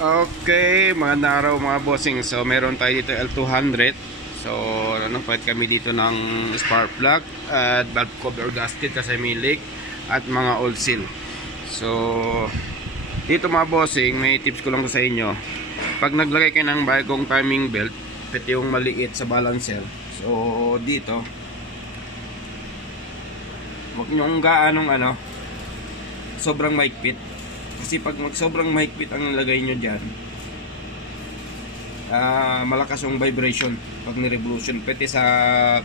Okay, magandang araw mga bossing. So meron tayo dito L200. So nagpalit kami dito ng spark plug at valve cover gasket kasi may leak at mga oil seal. So dito mga bossing, may tips ko lang sa inyo. Pag naglagay kayo ng bagong timing belt, pati yung maliit sa balancer. So dito huwag nyo gaanong sobrang mahigpit. Kasi pag sobrang mahigpit ang nilagay nyo dyan, malakas yung vibration pag ni-revolution. Pwede sa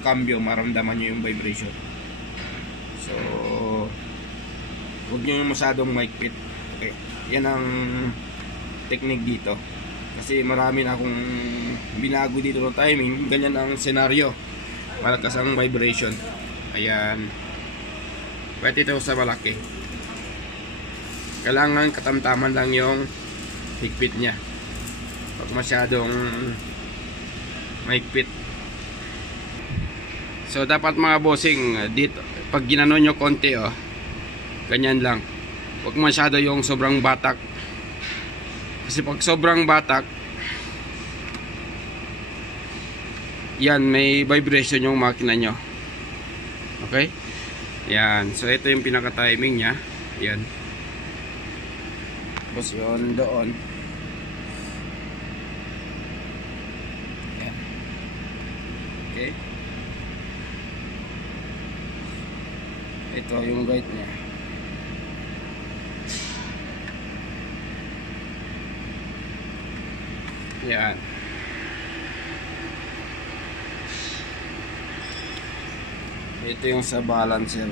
cambio maramdaman nyo yung vibration. So huwag nyo masyadong mahigpit. Okay, yan ang technique dito. Kasi marami na akong binago dito ng timing. Ganyan ang senaryo, malakas ang vibration. Ayan, pwede ito sa malaki. Kailangan katamtaman lang yung higpit niya. Pag masyadong mahigpit, so dapat mga bossing, dito pag ginano nyo konti, ganyan lang. Huwag masyado yung sobrang batak. Kasi pag sobrang batak, yan, may vibration yung makina nyo. Okay, yan. So ito yung pinaka timing nya. Yan, tapos yun doon. Yan. Okay, ito yung guide nya. Yan. Ito yung sa balancer.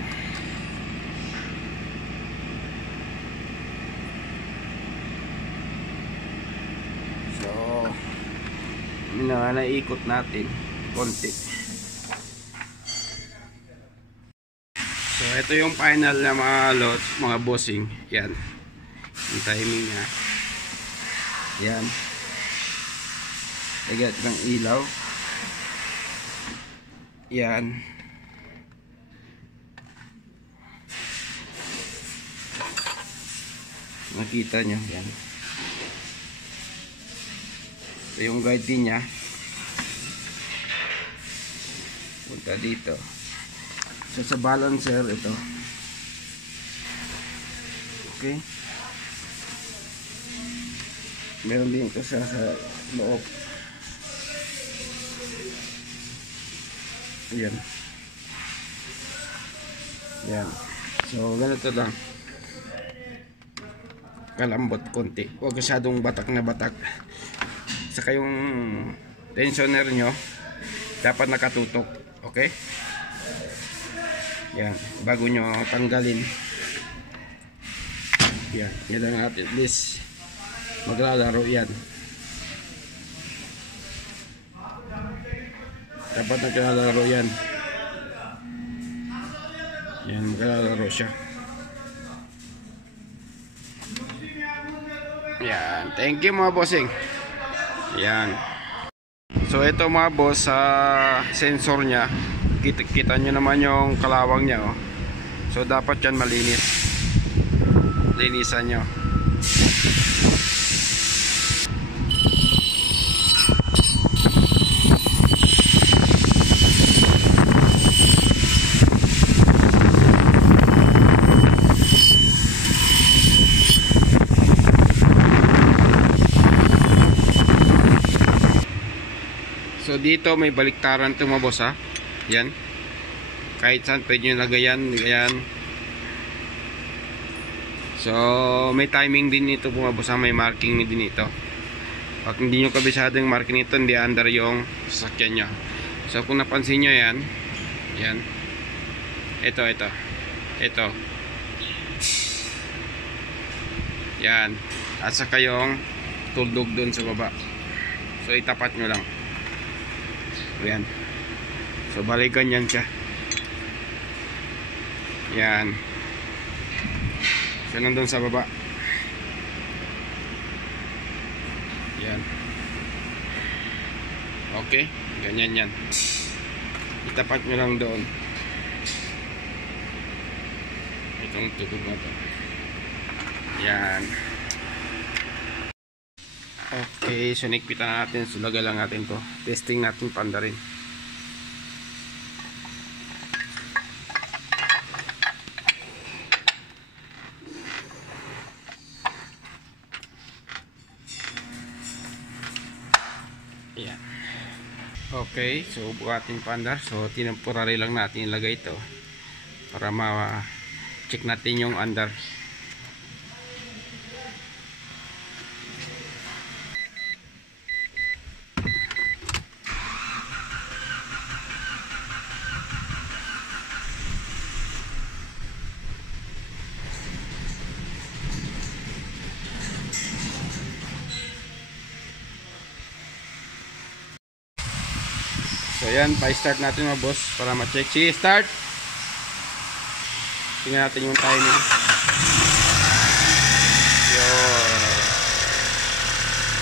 Naikot natin konti. So ito yung final na mga loads, mga bossing. Yan yung timing nya. Yan, agad ng ilaw. Yan, nakita nyo. Yan, ito yung guide din nya. Punta dito. So sa balancer ito. Okay, meron din ito sa loob. Ayan. Yan. So ganito lang, kalambot konti. Huwag masyadong batak na batak. Saka yung tensioner nyo dapat nakatutok. Okay, yan, bago nyo tanggalin. Yan, yan lang, at least maglalaro yan. Dapat naglalaro yan. Yan, maglalaro siya. Yan, thank you mga bossing. Yan. So ito mga boss, sa sensor nya, kita nyo naman yung kalawang nya, So dapat yan malinis. Linisan nyo. So dito may baliktaran ito mga boss, yan, kahit saan pwede nyo lagayan. Yan. So may timing din ito mga boss, may marking din ito. Pag hindi nyo kabisado yung marking ito, hindi under yung sasakyan nyo. So kung napansin nyo yan, yan, ito yan, at saka yung tuldog dun sa baba. So itapat nyo lang. Yan. So balikan yan siya. Yan. So nandun sa baba. Yan. Okay, ganyan yan. Itapat nyo lang doon. Itong tukod na to. Yan. Okay, so nikpitan natin. So lagay lang natin to. Testing natin panda rin. Ayan. Okay, so bukating panda. So temporary lang natin ilagay ito para ma-check natin yung under. So yan, pa-start natin mga boss para ma-check. Sige, start! Tingnan natin yung timing.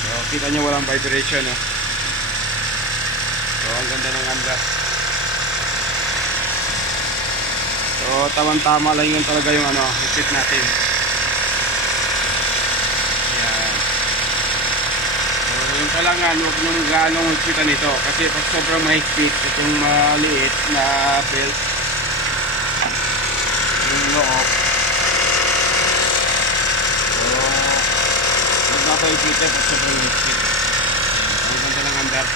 So kita nyo walang vibration. So ang ganda ng under. So tama-tama lang yun talaga yung higpit natin. Ayan. So yung kailangan, huwag nyo gano'ng higpitan ito. Kasi pag sobrang mahigpit, itong maliit na belt, yung loob. So magpapahigpit yan pag sobrang mahigpit. Ang ganda ng under.